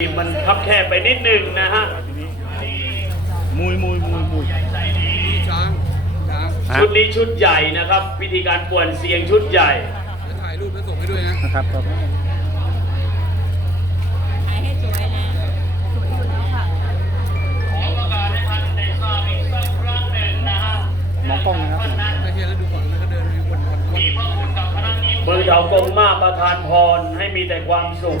มันคับแคบไปนิดนึงนะฮะมุยมุยมุยมุยช้าช้าชุดนี้ชุดใหญ่นะครับ พิธีการป่วนเสียงชุดใหญ่ถ่ายรูปแล้วส่งให้ด้วยนะ ครับครับมองกล้องนะครับมาเทียนแล้วดูก่อนแล้วก็เดินไปวนๆมีพระคุณกับพระนิมิตเบอร์เฉากงมากประทานพรให้มีแต่ความสุข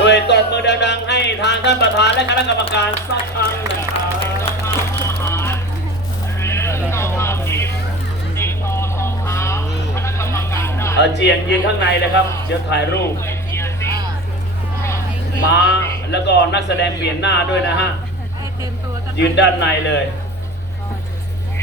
ด้วยตบมือดังๆให้ทางท่านประธานและคณะกรรมการสักครั้งนะเจียนยืนข้างในเลยครับ เจี๋ยวถ่ายรูป มาแล้วก็นักแสดงเปลี่ยนหน้าด้วยนะฮะ ยืนด้านในเลย